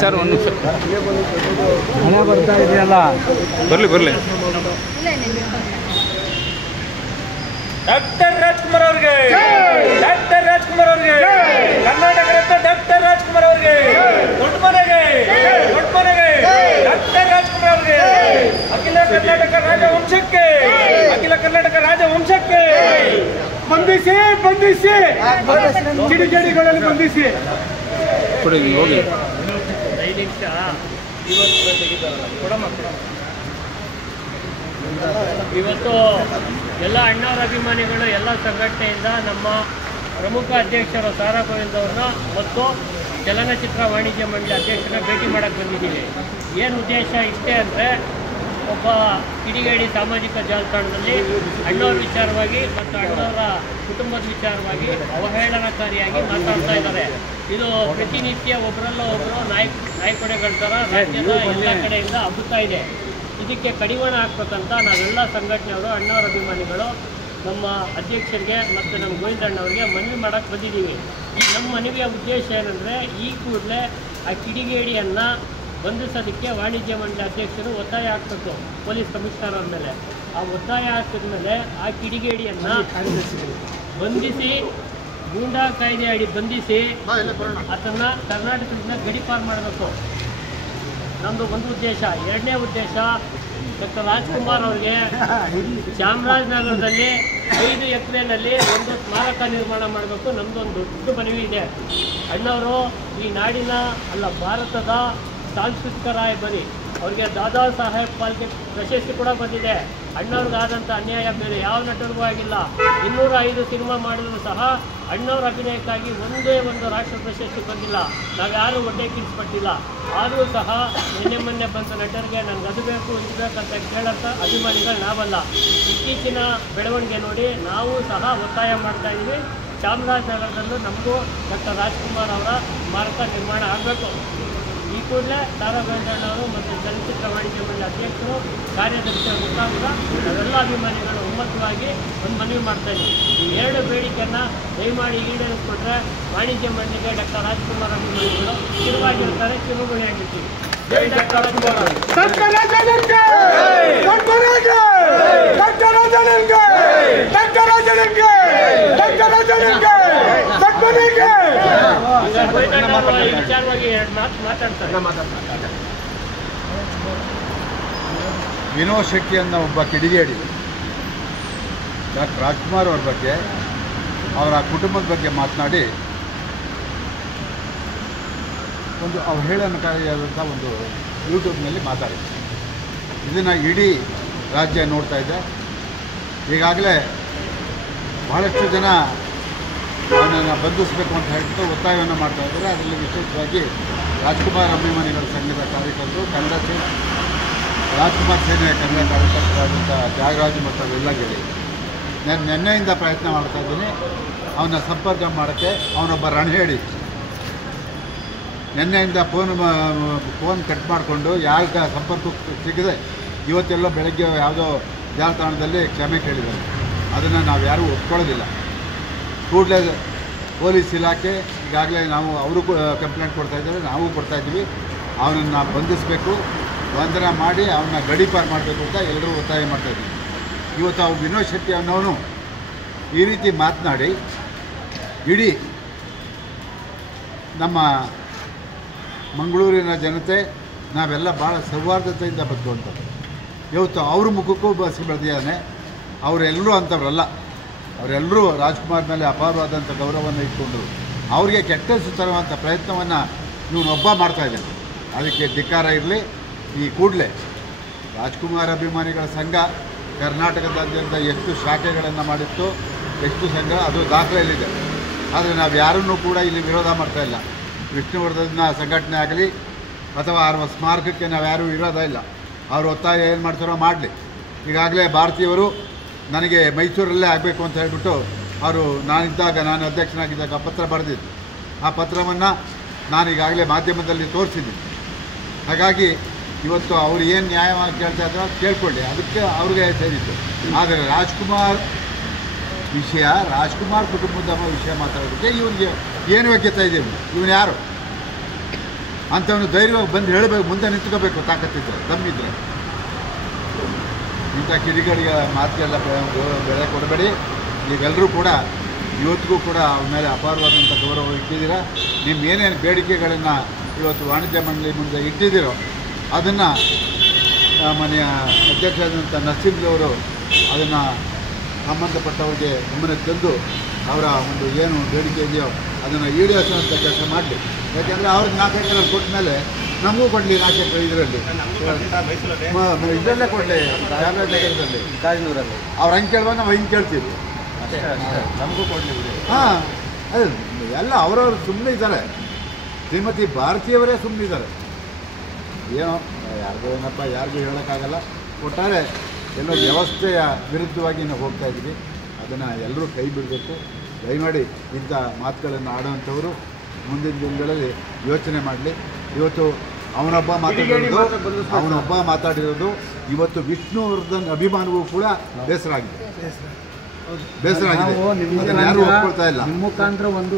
Sir ಒಂದು ಹಣ ಬರ್ತಾ ಇದೆಯಲ್ಲ, ಬರಲಿ ಡಾಕ್ಟರ್ ರಾಜ್ಕುಮಾರ್ ಅವ್ರಿಗೆ, ಡಾಕ್ಟರ್ ರಾಜ್ಕುಮಾರ್ ಅವ್ರಿಗೆ, ಕರ್ನಾಟಕ ರತ್ನ ಡಾಕ್ಟರ್ ರಾಜ್ಕುಮಾರ್ ಅವ್ರಿಗೆ, ದೊಡ್ಡ ಮನೆಗೆ ಡಾಕ್ಟರ್ ರಾಜ್ಕುಮಾರ್ ಅವ್ರಿಗೆ, ಅಖಿಲ ಕರ್ನಾಟಕ ರಾಜವಂಶಕ್ಕೆ, ಅಖಿಲ ಕರ್ನಾಟಕ ರಾಜವಂಶಕ್ಕೆ ಬಂಧಿಸಿ ಕಿಡಿಗೇಡಿಗಳಲ್ಲಿ ಬಂಧಿಸಿ. ಕೊಡಿ ಹೋಗಿ. ಇವತ್ತು ಎಲ್ಲ ಅಣ್ಣವರ ಅಭಿಮಾನಿಗಳು ಎಲ್ಲ ಸಂಘಟನೆಯಿಂದ ನಮ್ಮ ಪ್ರಮುಖ ಅಧ್ಯಕ್ಷರು ಸಾರಾ ಗೋವಿಂದ್ ಅವ್ರನ್ನ ಮತ್ತು ಚಲನಚಿತ್ರ ವಾಣಿಜ್ಯ ಮಂಡಳಿ ಅಧ್ಯಕ್ಷರನ್ನ ಭೇಟಿ ಮಾಡೋಕ್ಕೆ ಬಂದಿದ್ದೀವಿ. ಏನು ಉದ್ದೇಶ ಇಷ್ಟೇ ಅಂದರೆ, ಒಬ್ಬ ಕಿಡಿಗೇಡಿ ಸಾಮಾಜಿಕ ಜಾಲತಾಣದಲ್ಲಿ ಅಣ್ಣವ್ರ ವಿಚಾರವಾಗಿ ಮತ್ತು ಅಣ್ಣವರ ಕುಟುಂಬದ ವಿಚಾರವಾಗಿ ಅವಹೇಳನಕಾರಿಯಾಗಿ ಮಾತಾಡ್ತಾ ಇದ್ದಾರೆ. ಇದು ಪ್ರತಿನಿತ್ಯ ಒಬ್ಬರಲ್ಲ ಒಬ್ಬರು ನಾಯ್ಕೊಡೆಗಳ ಥರ ರಾಜ್ಯದ ಎಲ್ಲ ಕಡೆಯಿಂದ ಹಬ್ಬುತ್ತಾ ಇದೆ. ಇದಕ್ಕೆ ಕಡಿವಾಣ ಹಾಕ್ಬೇಕಂತ ನಾವೆಲ್ಲ ಸಂಘಟನೆಯವರು, ಅಣ್ಣವರ ಅಭಿಮಾನಿಗಳು ನಮ್ಮ ಅಧ್ಯಕ್ಷರಿಗೆ ಮತ್ತು ನಮ್ಮ ಗೋವಿಂದಣ್ಣವ್ರಿಗೆ ಮನವಿ ಮಾಡೋಕ್ಕೆ ಬಂದಿದ್ದೀವಿ. ಈ ನಮ್ಮ ಮನವಿಯ ಉದ್ದೇಶ ಏನಂದರೆ, ಈ ಕೂಡಲೇ ಆ ಕಿಡಿಗೇಡಿಯನ್ನು ಬಂಧಿಸೋದಕ್ಕೆ ವಾಣಿಜ್ಯ ಮಂಡಳಿ ಅಧ್ಯಕ್ಷರು ಒತ್ತಾಯ ಹಾಕಬೇಕು ಪೊಲೀಸ್ ಕಮಿಷನರ್ ಅವ್ರ ಮೇಲೆ. ಆ ಒತ್ತಾಯ ಹಾಕಿದ ಮೇಲೆ ಆ ಕಿಡಿಗೇಡಿಯನ್ನು ಬಂಧಿಸಿ, ಗೂಂಡಾ ಕಾಯ್ದೆ ಅಡಿ ಬಂಧಿಸಿ ಅದನ್ನು ಕರ್ನಾಟಕದಿಂದ ಗಡೀಪಾರು ಮಾಡಬೇಕು. ನಮ್ಮದು ಒಂದು ಉದ್ದೇಶ. ಎರಡನೇ ಉದ್ದೇಶ, ಡಾಕ್ಟರ್ ರಾಜ್ಕುಮಾರ್ ಅವ್ರಿಗೆ ಚಾಮರಾಜನಗರದಲ್ಲಿ 5 ಎಕರೆನಲ್ಲಿ ಒಂದು ಸ್ಮಾರಕ ನಿರ್ಮಾಣ ಮಾಡಬೇಕು. ನಮ್ಮದು ಒಂದು ದೊಡ್ಡ ಮನವಿ ಇದೆ. ಅಣ್ಣವರು ಈ ನಾಡಿನ ಭಾರತದ ಸಾಂಸ್ಕೃತಿಕ ರಾಯಭಾರಿ. ಅವರಿಗೆ ದಾದಾ ಸಾಹೇಬ್ ಫಾಲ್ಕೆ ಪ್ರಶಸ್ತಿ ಕೂಡ ಬಂದಿದೆ. ಅಣ್ಣವ್ರಿಗಾದಂಥ ಅನ್ಯಾಯ ಬೇರೆ ಯಾವ ನಟರಿಗೂ ಆಗಿಲ್ಲ. 205 ಸಿನಿಮಾ ಮಾಡಿದ್ರು ಸಹ ಅಣ್ಣವ್ರ ಅಭಿನಯಕ್ಕಾಗಿ ಒಂದೇ ಒಂದು ರಾಷ್ಟ್ರ ಪ್ರಶಸ್ತಿ ಬಂದಿಲ್ಲ. ನಾವು ಯಾರೂ ಹೊಟ್ಟೆ ಕಿಡಿಸ್ಪಟ್ಟಿಲ್ಲ. ಆದರೂ ಸಹ ಮೊನ್ನೆ ಬಂದ ನಟರಿಗೆ ನನಗೆ ಅದು ಬೇಕು ಇದು ಬೇಕಂತ ಕೇಳೋಂಥ ಅಭಿಮಾನಿಗಳು ನಾವಲ್ಲ. ಇತ್ತೀಚಿನ ಬೆಳವಣಿಗೆ ನೋಡಿ ನಾವು ಸಹ ಒತ್ತಾಯ ಮಾಡ್ತಾ ಇದ್ದೀವಿ. ಚಾಮರಾಜನಗರದಲ್ಲೂ ನಮಗೂ ಡಾಕ್ಟರ್ ರಾಜ್ಕುಮಾರ್ ಅವರ ಸ್ಮಾರಕ ನಿರ್ಮಾಣ ಆಗಬೇಕು. ಈ ಕೂಡಲೇ ಸಾರಾ ಗೋವಿಂದಣ್ಣವರು ಮತ್ತು ಚಲನಚಿತ್ರ ವಾಣಿಜ್ಯ ಮಂಡಳಿ ಅಧ್ಯಕ್ಷರು, ಕಾರ್ಯದರ್ಶಿಯ ಮುಖಾಂತರ ನಾವೆಲ್ಲ ಅಭಿಮಾನಿಗಳು ಒಮ್ಮತವಾಗಿ ಒಂದು ಮನವಿ ಮಾಡ್ತಾ ಇದ್ದೀವಿ. ಈ 2 ಬೇಡಿಕೆಯನ್ನು ದಯಮಾಡಿ ಈಡೇರಿಸ್ಕೊಟ್ರೆ ವಾಣಿಜ್ಯ ಮಂಡಳಿಗೆ ಡಾಕ್ಟರ್ ರಾಜ್ಕುಮಾರ್ ಅಭಿಮಾನಿಗಳು ಚಿರುವಾಗಿರ್ತಾರೆ, ಚಿರುಗುಳಿಯಾಗಿರ್ತೀವಿ. ಜೈ ಡಾಕ್ಟರ್ ರಾಜ್ಕುಮಾರ್. ವಿಚಾರವಾಗಿ 2 ಮಾತು ಮಾತಾಡ್ತಾರೆ. ವಿನೋದ್ ಶೆಟ್ಟಿ ಅನ್ನೋ ಒಬ್ಬ ಕಿಡಿಗೇಡಿ ಡಾಕ್ಟರ್ ರಾಜ್ಕುಮಾರ್ ಅವ್ರ ಬಗ್ಗೆ, ಅವರ ಕುಟುಂಬದ ಬಗ್ಗೆ ಮಾತನಾಡಿ ಒಂದು ಅವಹೇಳನಕಾರಿಯಾದಂಥ ಒಂದು ಯೂಟ್ಯೂಬ್ನಲ್ಲಿ ಮಾತಾಡಿದೆ. ಇದನ್ನು ಇಡೀ ರಾಜ್ಯ ನೋಡ್ತಾ ಇದೆ. ಈಗಾಗಲೇ ಬಹಳಷ್ಟು ಜನ ಅವನನ್ನು ಬಂಧಿಸಬೇಕು ಅಂತ ಹೇಳ್ಬಿಟ್ಟು ಒತ್ತಾಯವನ್ನು ಮಾಡ್ತಾ ಇದ್ದಾರೆ. ಅದರಲ್ಲಿ ವಿಶೇಷವಾಗಿ ರಾಜ್ಕುಮಾರ್ ಅಭಿಮಾನಿಗಳ ಸಂಘದ ಕಾರ್ಯಕರ್ತರು, ರಾಜ್ಕುಮಾರ್ ಸೇನೆಯ ಕನ್ನಡ ಕಾರ್ಯಕರ್ತರಾದಂಥ ತ್ಯಾಗರಾಜು ಮತ್ತು ವೆಲ್ಲಂಗಿರಿ, ನಾನು ನಿನ್ನೆಯಿಂದ ಪ್ರಯತ್ನ ಮಾಡ್ತಾ ಇದ್ದೀನಿ ಅವನ ಸಂಪರ್ಕ ಮಾಡೋಕ್ಕೆ. ಅವನೊಬ್ಬ ರಣಹೇಡಿ. ನಿನ್ನೆಯಿಂದ ಫೋನ್ ಕಟ್ ಮಾಡಿಕೊಂಡು ಯಾರ ಸಂಪರ್ಕಕ್ಕೆ ಸಿಗದೆ ಇವತ್ತೆಲ್ಲೋ ಬೆಳಗ್ಗೆ ಯಾವುದೋ ಜಾಲತಾಣದಲ್ಲಿ ಕ್ಷಮೆ ಕೇಳಿದ್ದಾರೆ. ಅದನ್ನು ನಾವು ಯಾರೂ ಒಪ್ಕೊಳ್ಳೋದಿಲ್ಲ. ಕೂಡಲೇ ಪೊಲೀಸ್ ಇಲಾಖೆ ಈಗಾಗಲೇ ನಾವು ಅವರು ಕಂಪ್ಲೇಂಟ್ ಕೊಡ್ತಾಯಿದ್ದಾರೆ, ನಾವು ಕೊಡ್ತಾಯಿದ್ದೀವಿ. ಅವನನ್ನು ಬಂಧಿಸಬೇಕು, ಬಂಧನ ಮಾಡಿ ಅವನ್ನ ಗಡೀಪಾರು ಮಾಡಬೇಕು ಅಂತ ಎಲ್ಲರೂ ಒತ್ತಾಯ ಮಾಡ್ತಾಯಿದ್ದೀವಿ. ಇವತ್ತು ಅವ್ರು ವಿನೋದ್ ಶೆಟ್ಟಿ ಅನ್ನೋನು ಈ ರೀತಿ ಮಾತನಾಡಿ ಇಡೀ ನಮ್ಮ ಮಂಗಳೂರಿನ ಜನತೆ ನಾವೆಲ್ಲ ಭಾಳ ಸೌಹಾರ್ದತೆಯಿಂದ ಬದುಕುವಂಥದ್ದು. ಇವತ್ತು ಅವ್ರ ಮುಖಕ್ಕೂ ಬಸಿ ಬೆಳೆದಿದ್ದಾನೆ. ಅವರೆಲ್ಲರೂ ಅಂಥವ್ರಲ್ಲ. ಅವರೆಲ್ಲರೂ ರಾಜ್ಕುಮಾರ್ ಮೇಲೆ ಅಪಾರವಾದಂಥ ಗೌರವವನ್ನು ಇಟ್ಕೊಂಡ್ರು. ಅವ್ರಿಗೆ ಕೆಟ್ಟ ತರುವಂಥ ಪ್ರಯತ್ನವನ್ನು ಇವನೊಬ್ಬ ಮಾಡ್ತಾಯಿದ್ದಾನೆ. ಅದಕ್ಕೆ ಧಿಕ್ಕಾರ ಇರಲಿ. ಈ ಕೂಡಲೇ ರಾಜ್ಕುಮಾರ್ ಅಭಿಮಾನಿಗಳ ಸಂಘ ಕರ್ನಾಟಕದಾದ್ಯಂತ ಎಷ್ಟು ಶಾಖೆಗಳನ್ನು ಮಾಡಿತ್ತು, ಎಷ್ಟು ಸಂಘ, ಅದು ದಾಖಲೆಯಲ್ಲಿದೆ. ಆದರೆ ನಾವು ಯಾರನ್ನೂ ಕೂಡ ಇಲ್ಲಿ ವಿರೋಧ ಮಾಡ್ತಾಯಿಲ್ಲ. ವಿಷ್ಣುವರ್ಧನ ಸಂಘಟನೆ ಆಗಲಿ ಅಥವಾ ಅವರ ಸ್ಮಾರಕಕ್ಕೆ ನಾವು ಯಾರೂ ವಿರೋಧ ಇಲ್ಲ. ಅವರು ಒತ್ತಾಯ ಏನು ಮಾಡ್ತಾರೋ ಮಾಡಲಿ. ಈಗಾಗಲೇ ಭಾರತೀಯವರು ನನಗೆ ಮೈಸೂರಲ್ಲೇ ಆಗಬೇಕು ಅಂತ ಹೇಳ್ಬಿಟ್ಟು ಅವರು ನಾನು ಅಧ್ಯಕ್ಷನಾಗಿದ್ದಾಗ ಪತ್ರ ಬರೆದಿದ್ದು. ಆ ಪತ್ರವನ್ನು ನಾನು ಈಗಾಗಲೇ ಮಾಧ್ಯಮದಲ್ಲಿ ತೋರಿಸಿದ್ದೀನಿ. ಹಾಗಾಗಿ ಇವತ್ತು ಅವರು ಏನು ನ್ಯಾಯವಾಗಿ ಕೇಳ್ತಾ ಇದ್ದಾರೋ ಕೇಳ್ಕೊಳ್ಳಿ, ಅದಕ್ಕೆ ಅವ್ರಿಗೆ ಸೇರಿತ್ತು. ಆದರೆ ರಾಜ್ಕುಮಾರ್ ಕುಟುಂಬದ ವಿಷಯ ಮಾತಾಡೋದಕ್ಕೆ ಇವನಿಗೆ ಏನು ಯೋಗ್ಯತೆ ಇದೆ? ಇವನು ಯಾರು? ಅಂಥವನು ಧೈರ್ಯವಾಗಿ ಬಂದು ಹೇಳಬೇಕು, ಮುಂದೆ ನಿಂತ್ಕೋಬೇಕು, ತಾಕತ್ತಿದ್ರೆ ದಮ್ಮಿದ್ರೆ. ಇಂಥ ಕಿಡಿಗಡಿಗೆ ಮಾತಿಗೆಲ್ಲ ಬೆಲೆ ಕೊಡಬೇಡಿ. ನೀವೆಲ್ಲರೂ ಕೂಡ ಇವತ್ತಿಗೂ ಕೂಡ ಅವ್ರ ಮೇಲೆ ಅಪಾರವಾದಂಥ ಗೌರವ ಇಟ್ಟಿದ್ದೀರಾ. ನಿಮ್ಮ ಏನೇನು ಬೇಡಿಕೆಗಳನ್ನು ಇವತ್ತು ವಾಣಿಜ್ಯ ಮಂಡಳಿ ಮುಂದೆ ಇಟ್ಟಿದ್ದೀರೋ ಅದನ್ನು ಮನೆಯ ಅಧ್ಯಕ್ಷರಾದಂಥ ನಸೀಮ್ರವರು ಅದನ್ನು ಸಂಬಂಧಪಟ್ಟವ್ರಿಗೆ ಗಮನಕ್ಕೆ ತಂದು ಅವರ ಒಂದು ಏನು ಬೇಡಿಕೆ ಇದೆಯೋ ಅದನ್ನು ಈಡೇರಿಸುವಂಥ ಕೆಲಸ ಮಾಡಲಿ. ಯಾಕೆಂದರೆ ಅವ್ರಿಗೆ 4 ಎಕರೆ ಕೊಟ್ಟ ಮೇಲೆ ನಮಗೂ ಕೊಡಲಿ 4 ಎಕರೆ ಇದರಲ್ಲಿ ಇದರಲ್ಲೇ ಕೊಡಲಿ, ಚಾಮರಾಜನಗರದಲ್ಲಿ ಕಾಜಿನೂರಲ್ಲಿ ಅವ್ರು ಹಂಗೆ ಕೇಳುವಾಗ ನಾವು ಹಿಂಗೆ ಕೇಳ್ತೀವಿ. ನಮಗೂ ಕೊಡಲಿ. ಹಾಂ, ಅದು ಎಲ್ಲ ಅವರವರು ಸುಮ್ಮನೆ ಇದ್ದಾರೆ. ಶ್ರೀಮತಿ ಭಾರತೀಯವರೇ ಸುಮ್ಮನಿದ್ದಾರೆ. ಏನೋ ಯಾರಿಗೂ ಏನಪ್ಪ ಯಾರಿಗೂ ಹೇಳೋಕ್ಕಾಗಲ್ಲ. ಒಟ್ಟಾರೆ ಎಲ್ಲೋ ವ್ಯವಸ್ಥೆಯ ವಿರುದ್ಧವಾಗಿ ನಾವು ಹೋಗ್ತಾ ಇದ್ದೀವಿ. ಅದನ್ನು ಎಲ್ಲರೂ ಕೈ ಬಿಡಬೇಕು. ದಯಮಾಡಿ ಇಂಥ ಮಾತುಗಳನ್ನು ಆಡುವಂಥವರು ಮುಂದಿನ ದಿನಗಳಲ್ಲಿ ಯೋಚನೆ ಮಾಡಲಿ. ಇವತ್ತು ಅವನೊಬ್ಬ ಮಾತಾಡಿರೋದು ಇವತ್ತು ವಿಷ್ಣುವರ್ಧನ್ ಅಭಿಮಾನವೂ ಕೂಡ ಬೇಸರ ಆಗಿದೆ. ಯಾರೂ ಒಪ್ಕೊಳ್ತಾ ಇಲ್ಲ. ನಿಮ್ಮ ಮುಖಾಂತರ ಒಂದು